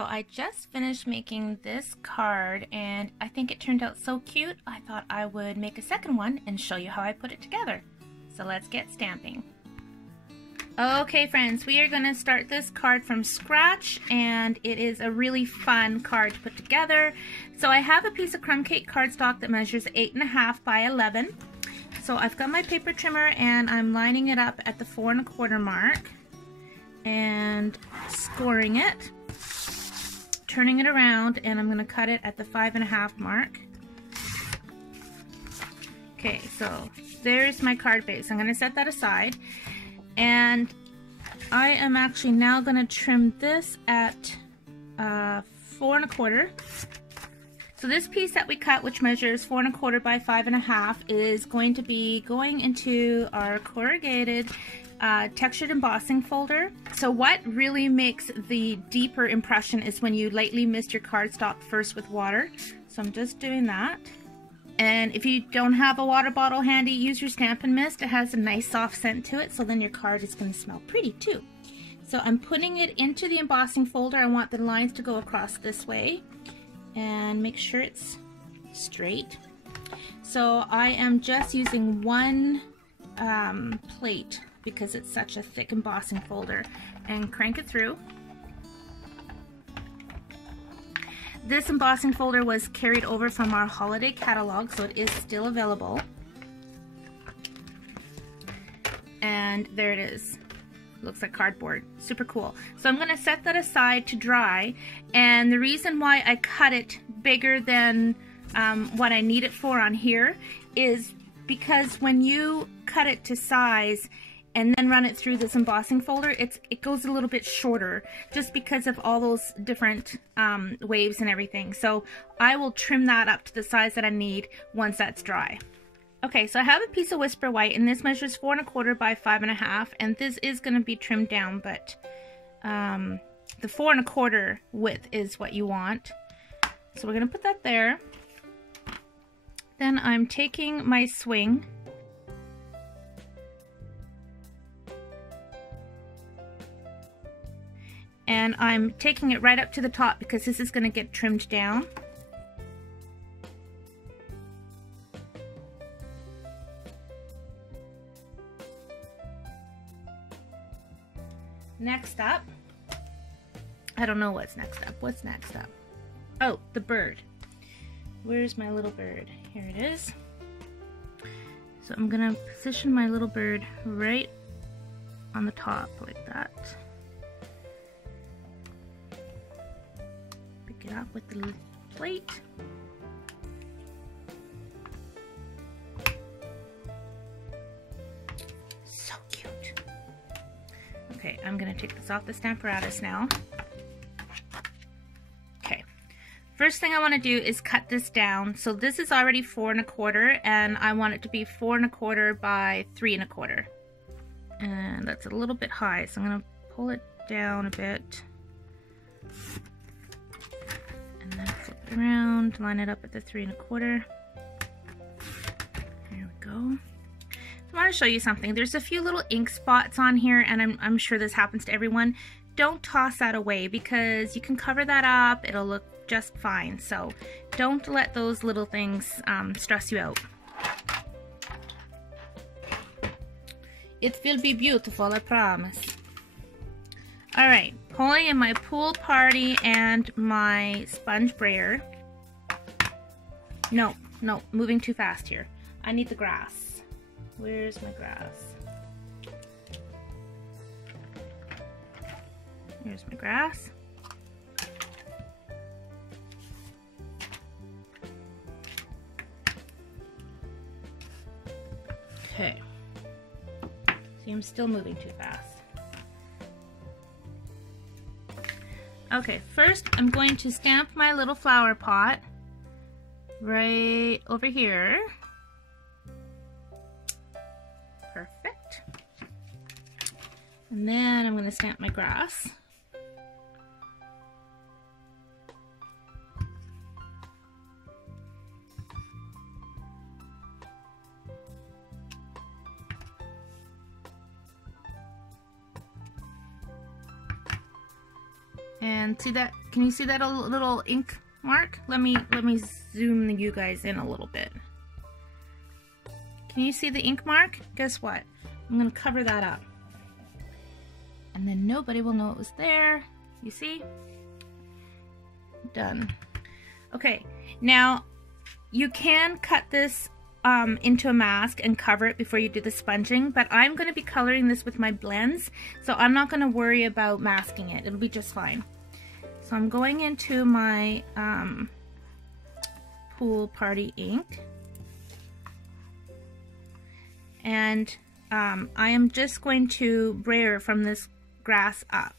So I just finished making this card and I think it turned out so cute, I thought I would make a second one and show you how I put it together. So let's get stamping. Okay friends, we are going to start this card from scratch, and it is a really fun card to put together. So I have a piece of crumb cake cardstock that measures 8.5 by 11. So I've got my paper trimmer and I'm lining it up at the 4 1/4 mark and scoring it, turning it around, and I'm going to cut it at the 5 1/2 mark. Okay, so there's my card base. I'm going to set that aside. And I am actually now going to trim this at 4 1/4. So this piece that we cut, which measures 4 1/4 by 5 1/2, is going to be going into our corrugated textured embossing folder. So what really makes the deeper impression is when you lightly mist your cardstock first with water. So I'm just doing that. And if you don't have a water bottle handy, use your Stampin' Mist. It has a nice soft scent to it, so then your card is going to smell pretty too. So I'm putting it into the embossing folder. I want the lines to go across this way and make sure it's straight. So I am just using one plate because it's such a thick embossing folder, and crank it through. This embossing folder was carried over from our holiday catalog, so it is still available. And there it is. Looks like cardboard. Super cool. So I'm going to set that aside to dry, and the reason why I cut it bigger than what I need it for on here is because when you cut it to size and then run it through this embossing folder, it goes a little bit shorter just because of all those different waves and everything. So I will trim that up to the size that I need once that's dry. Okay, so I have a piece of Whisper White, and this measures 4 1/4 by 5 1/2, and this is going to be trimmed down, but the 4 1/4 width is what you want. So we're going to put that there. Then I'm taking my swing and I'm taking it right up to the top because this is going to get trimmed down. Next up, I don't know what's next up. What's next up? Oh, the bird. Where's my little bird? Here it is. So I'm going to position my little bird right on the top like that. Pick it up with the plate. So cute. Okay, I'm going to take this off the Stamparatus now. Okay, first thing I want to do is cut this down. So this is already 4 1/4, and I want it to be 4 1/4 by 3 1/4. And that's a little bit high, so I'm going to pull it down a bit. And then flip it around, line it up at the 3 1/4. There we go. I want to show you something. There's a few little ink spots on here, and I'm sure this happens to everyone. Don't toss that away because you can cover that up. It'll look just fine. So don't let those little things stress you out. It will be beautiful, I promise. Alright, pulling in my pool party and my sponge brayer. No, moving too fast here. I need the grass. Where's my grass? Here's my grass. Okay. See, I'm still moving too fast. Okay, first I'm going to stamp my little flower pot right over here. Perfect. And then I'm going to stamp my grass. And see that Can you see that little ink mark? Let me zoom you guys in a little bit. Can you see the ink mark? Guess what? I'm gonna cover that up. And then nobody will know it was there. You see? Done. Okay, now you can cut this into a mask and cover it before you do the sponging, but I'm going to be coloring this with my blends, so I'm not going to worry about masking it. It'll be just fine. So I'm going into my Pool Party ink, and I am just going to brayer from this grass up.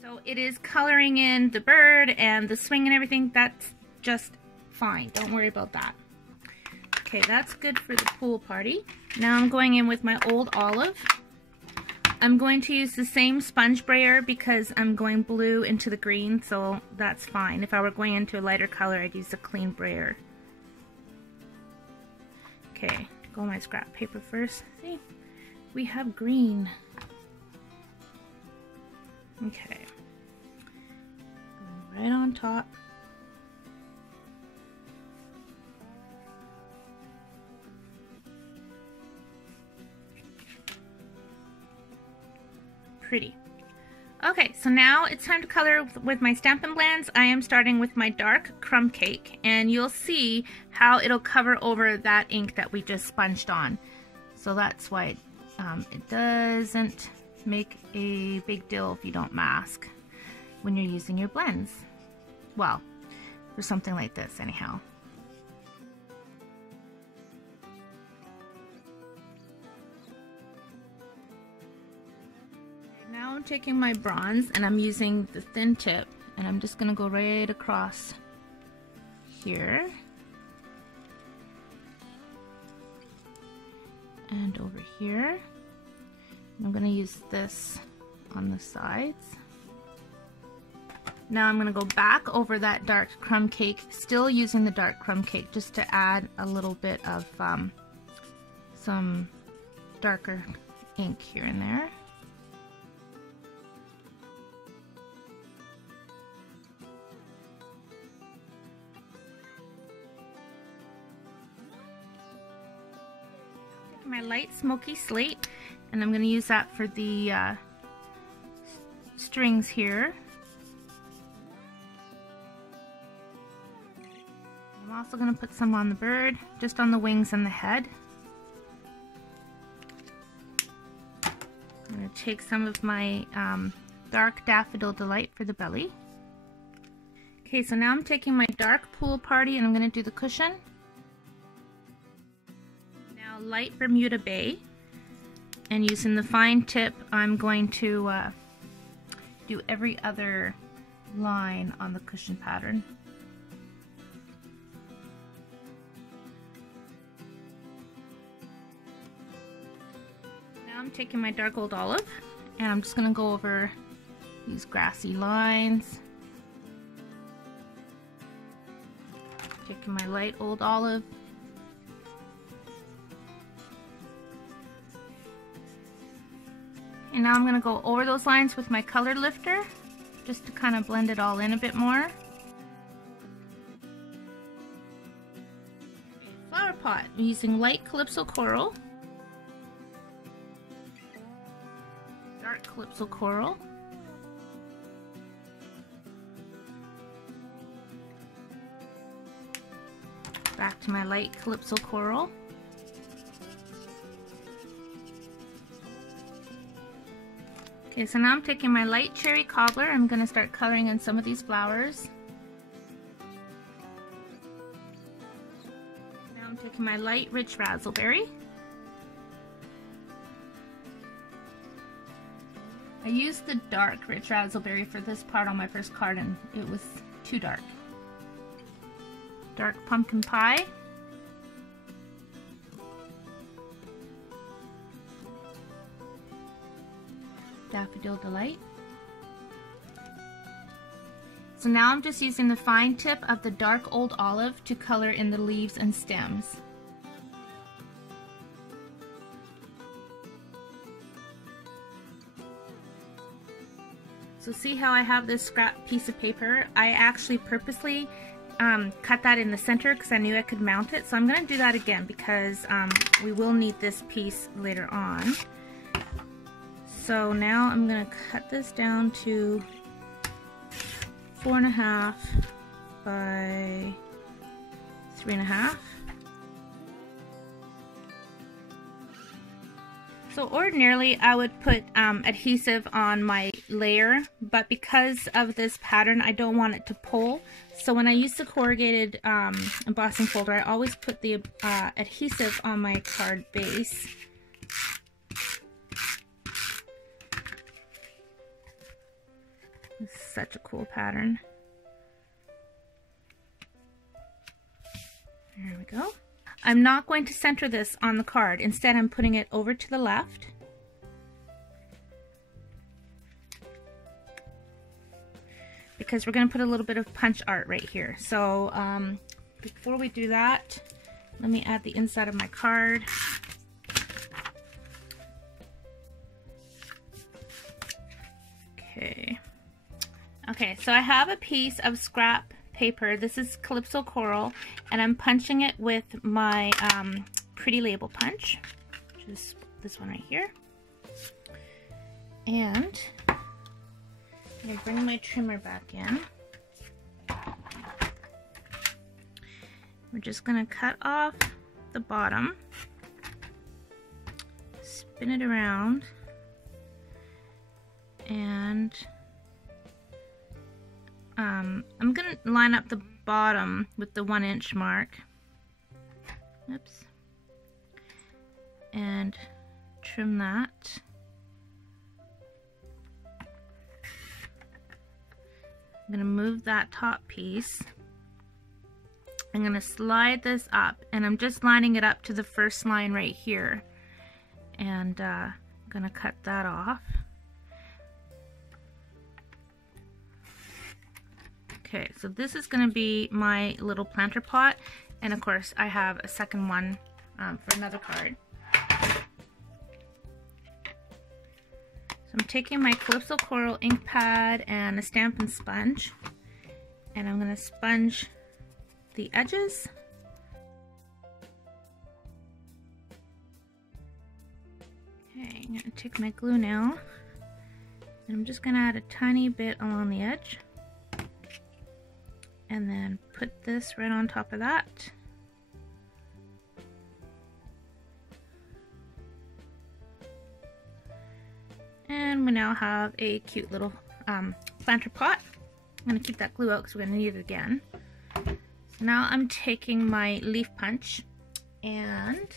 So it is coloring in the bird and the swing and everything. That's just fine. Don't worry about that. Okay, that's good for the pool party. Now I'm going in with my old olive. I'm going to use the same sponge brayer because I'm going blue into the green, so that's fine. If I were going into a lighter color, I'd use a clean brayer. Okay, go my scrap paper first. See, we have green. Okay. Right on top. Pretty. Okay, so now it's time to color with my Stampin' Blends. I am starting with my dark crumb cake, and you'll see how it'll cover over that ink that we just sponged on. So that's why it doesn't make a big deal if you don't mask when you're using your blends. Well, for something like this anyhow. Now I'm taking my bronze and I'm using the thin tip, and I'm just going to go right across here and over here. I'm going to use this on the sides. Now I'm going to go back over that dark crumb cake, still using the dark crumb cake, just to add a little bit of some darker ink here and there. Taking my light smoky slate, and I'm going to use that for the strings here. I'm also going to put some on the bird, just on the wings and the head. I'm going to take some of my dark Daffodil Delight for the belly. Okay, so now I'm taking my dark Pool Party and I'm going to do the cushion. Now light Bermuda Bay, and using the fine tip I'm going to do every other line on the cushion pattern. I'm taking my dark old olive and I'm just going to go over these grassy lines. Taking my light old olive. And now I'm going to go over those lines with my color lifter just to kind of blend it all in a bit more. Flower pot, I'm using light Calypso Coral. Calypso Coral. Back to my light Calypso Coral. Okay, so now I'm taking my light Cherry Cobbler. I'm going to start coloring in some of these flowers. Now I'm taking my light Rich Razzleberry. I used the dark Rich Razzleberry for this part on my first card and it was too dark. Dark Pumpkin Pie. Daffodil Delight. So now I'm just using the fine tip of the dark old olive to color in the leaves and stems. So see how I have this scrap piece of paper? I actually purposely cut that in the center because I knew I could mount it. So I'm going to do that again because we will need this piece later on. So now I'm going to cut this down to 4.5 by 3.5. So ordinarily I would put adhesive on my layer, but because of this pattern I don't want it to pull. So when I use the corrugated embossing folder, I always put the adhesive on my card base. This is such a cool pattern. There we go. I'm not going to center this on the card. Instead, I'm putting it over to the left. Because we're going to put a little bit of punch art right here. So before we do that, let me add the inside of my card. Okay, so I have a piece of scrap paper. This is Calypso Coral, and I'm punching it with my Pretty Label punch, which is this one right here. And I'm going to bring my trimmer back in. We're just going to cut off the bottom, spin it around, and I'm going to line up the bottom with the 1-inch mark. Oops. And trim that. I'm going to move that top piece. I'm going to slide this up, and I'm just lining it up to the first line right here. And I'm going to cut that off. Okay, so this is going to be my little planter pot, and of course I have a second one for another card. So I'm taking my Calypso Coral ink pad and a Stampin' sponge, and I'm going to sponge the edges. Okay, I'm going to take my glue now, and I'm just going to add a tiny bit along the edge. And then put this right on top of that. And we now have a cute little planter pot. I'm going to keep that glue out because we're going to need it again. So now I'm taking my leaf punch and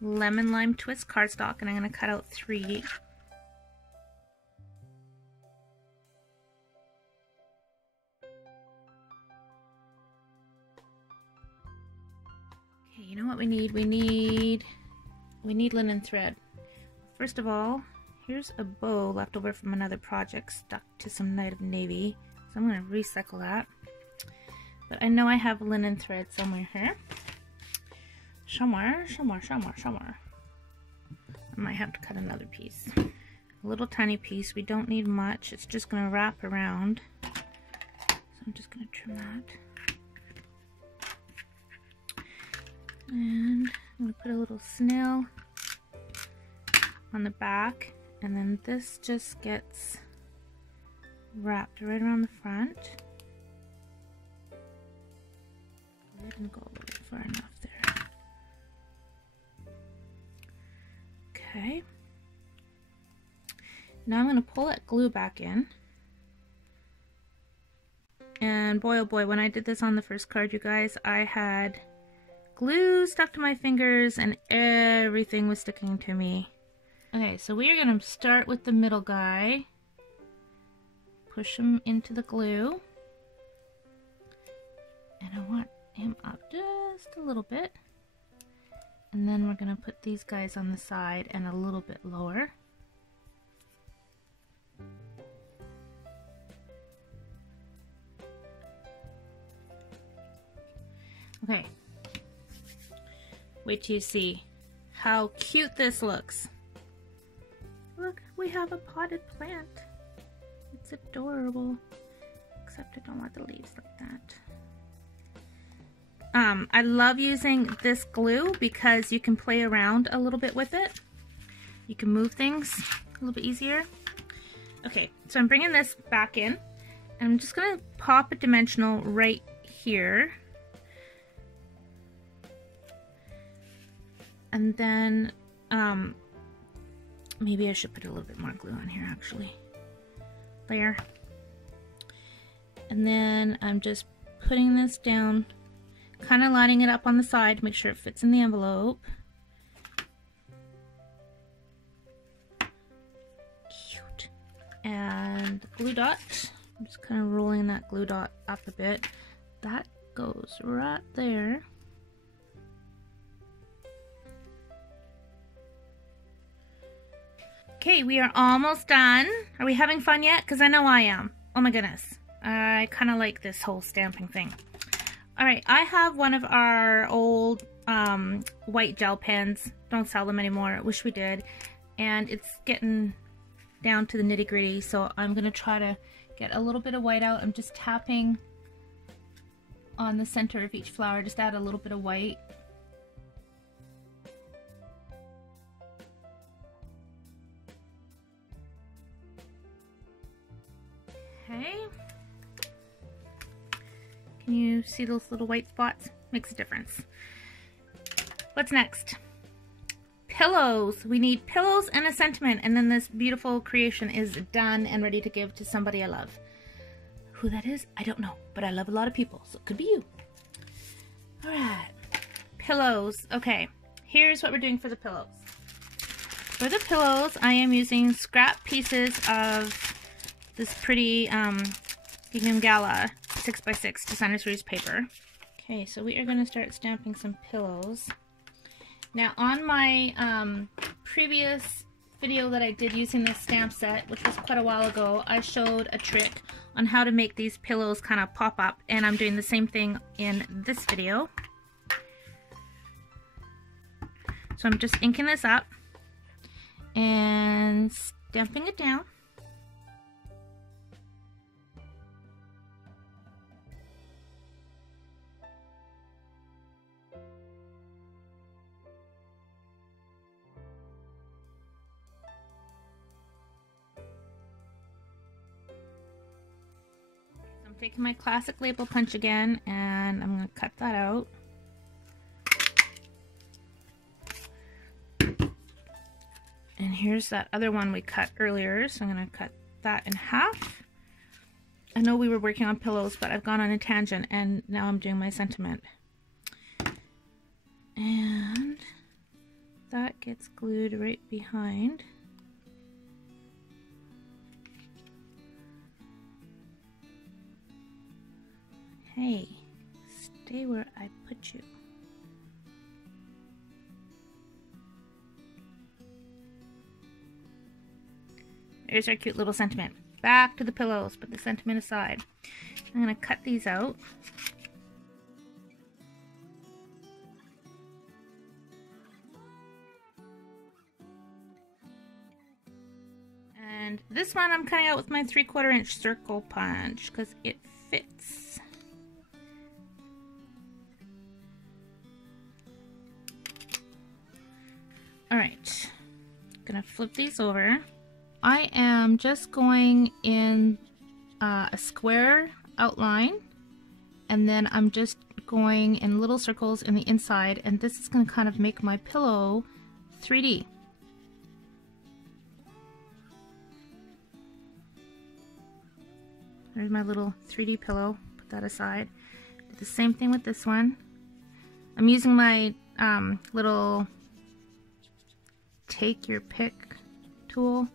lemon lime twist cardstock, and I'm going to cut out 3. You know what we need? We need linen thread. First of all, here's a bow left over from another project stuck to some Night of Navy. So I'm going to recycle that. But I know I have linen thread somewhere here. Somewhere. I might have to cut another piece. A little tiny piece. We don't need much. It's just going to wrap around. So I'm just going to trim that. And I'm going to put a little snail on the back, and then this just gets wrapped right around the front. I didn't go a little far enough there. Okay. Now I'm going to pull that glue back in. And boy oh boy, when I did this on the first card, you guys, I had glue stuck to my fingers and everything was sticking to me. Okay, so we are going to start with the middle guy. Push him into the glue. And I want him up just a little bit. And then we're going to put these guys on the side and a little bit lower. Okay. Wait till you see how cute this looks. Look, we have a potted plant. It's looks adorable. Except I don't want the leaves like that. I love using this glue because you can play around a little bit with it. You can move things a little bit easier. Okay, so I'm bringing this back in. And I'm just going to pop a dimensional right here. And then maybe I should put a little bit more glue on here actually. There. And then I'm just putting this down, kind of lining it up on the side to make sure it fits in the envelope. Cute. And the glue dot, I'm just kind of rolling that glue dot up a bit. That goes right there. Okay, we are almost done. Are we having fun yet? Because I know I am. Oh my goodness. I kind of like this whole stamping thing. Alright, I have one of our old white gel pens. Don't sell them anymore. I wish we did. And it's getting down to the nitty gritty, so I'm going to try to get a little bit of white out. I'm just tapping on the center of each flower. Just add a little bit of white. Okay. Can you see those little white spots? Makes a difference. What's next? Pillows. We need pillows and a sentiment, and then this beautiful creation is done and ready to give to somebody I love. Who that is, I don't know, but I love a lot of people, so it could be you. Alright. Pillows. Okay, here's what we're doing for the pillows. For the pillows, I am using scrap pieces of this pretty Gingham Gala 6x6 Designer Series paper. Okay, so we are going to start stamping some pillows. Now on my previous video that I did using this stamp set, which was quite a while ago, I showed a trick on how to make these pillows kind of pop up, and I'm doing the same thing in this video. So I'm just inking this up and stamping it down. Taking my classic label punch again, and I'm going to cut that out. And here's that other one we cut earlier, so I'm going to cut that in half. I know we were working on pillows, but I've gone on a tangent, and now I'm doing my sentiment. And that gets glued right behind. Hey, stay where I put you. There's our cute little sentiment. Back to the pillows, put the sentiment aside. I'm going to cut these out. And this one I'm cutting out with my 3/4 inch circle punch because it fits. Alright, gonna flip these over. I am just going in a square outline, and then I'm just going in little circles in the inside, and this is gonna kind of make my pillow 3D. There's my little 3D pillow, put that aside. Do the same thing with this one. I'm using my little take your pick tool.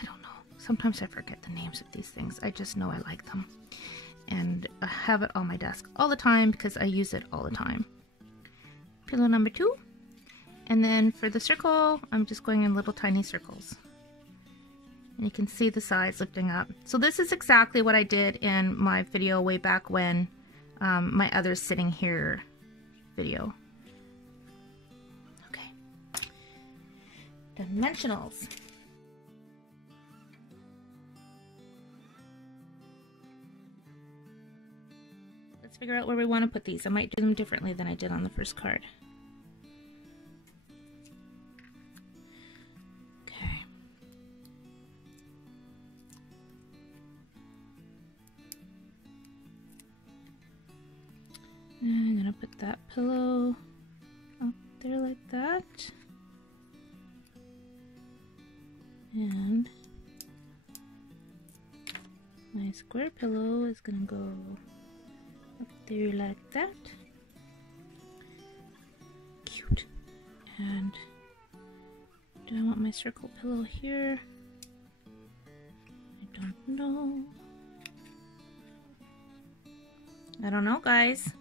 I don't know. Sometimes I forget the names of these things. I just know I like them. And I have it on my desk all the time because I use it all the time. Pillow number 2. And then for the circle, I'm just going in little tiny circles. And you can see the sides lifting up. So this is exactly what I did in my video way back when, my other sitting here video. Dimensionals. figure out where we want to put these. I might do them differently than I did on the first card. Okay. And I'm gonna put that pillow up there like that. And my square pillow is gonna go up there like that. Cute. And do I want my circle pillow here? I don't know. I don't know, guys.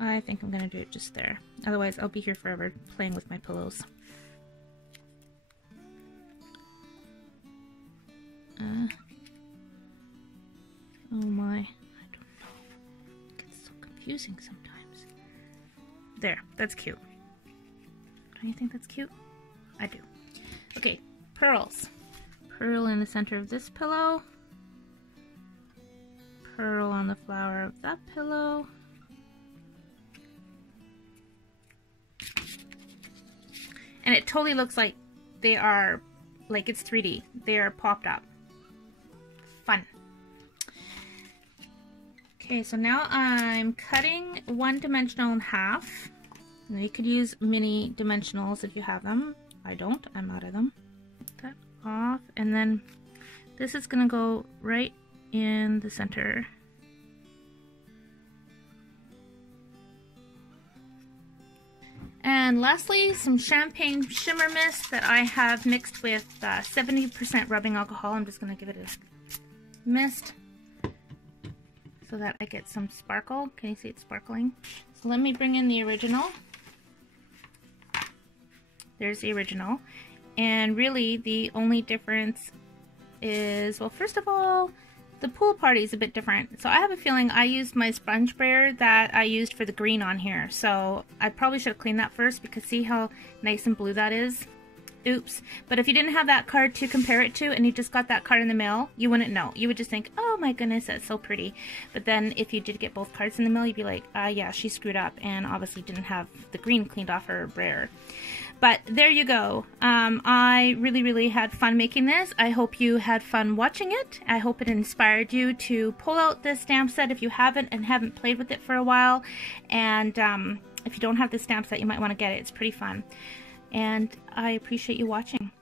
I think I'm gonna do it just there. Otherwise, I'll be here forever playing with my pillows. Oh my, I don't know. It gets so confusing sometimes. There, that's cute. Don't you think that's cute? I do. Okay, pearls. Pearl in the center of this pillow. Pearl on the flower of that pillow. And it totally looks like they are, like it's 3D. They are popped up. Fun. Okay, so now I'm cutting one dimensional in half. Now you could use mini dimensionals if you have them. I don't, I'm out of them. Take that off, and then this is gonna go right in the center. And lastly, some champagne shimmer mist that I have mixed with 70% rubbing alcohol. I'm just going to give it a mist so that I get some sparkle. Can you see it sparkling? So let me bring in the original. There's the original. And really the only difference is, well, first of all, the pool party is a bit different. So I have a feeling I used my sponge brayer that I used for the green on here. So I probably should have cleaned that first, because see how nice and blue that is? Oops. But if you didn't have that card to compare it to and you just got that card in the mail, you wouldn't know. You would just think, oh my goodness, that's so pretty. But then if you did get both cards in the mail, you'd be like, yeah, she screwed up and obviously didn't have the green cleaned off her brayer. But there you go. I really had fun making this. I hope you had fun watching it. I hope it inspired you to pull out this stamp set if you haven't and haven't played with it for a while. And if you don't have the stamp set, you might want to get it. It's pretty fun. And I appreciate you watching.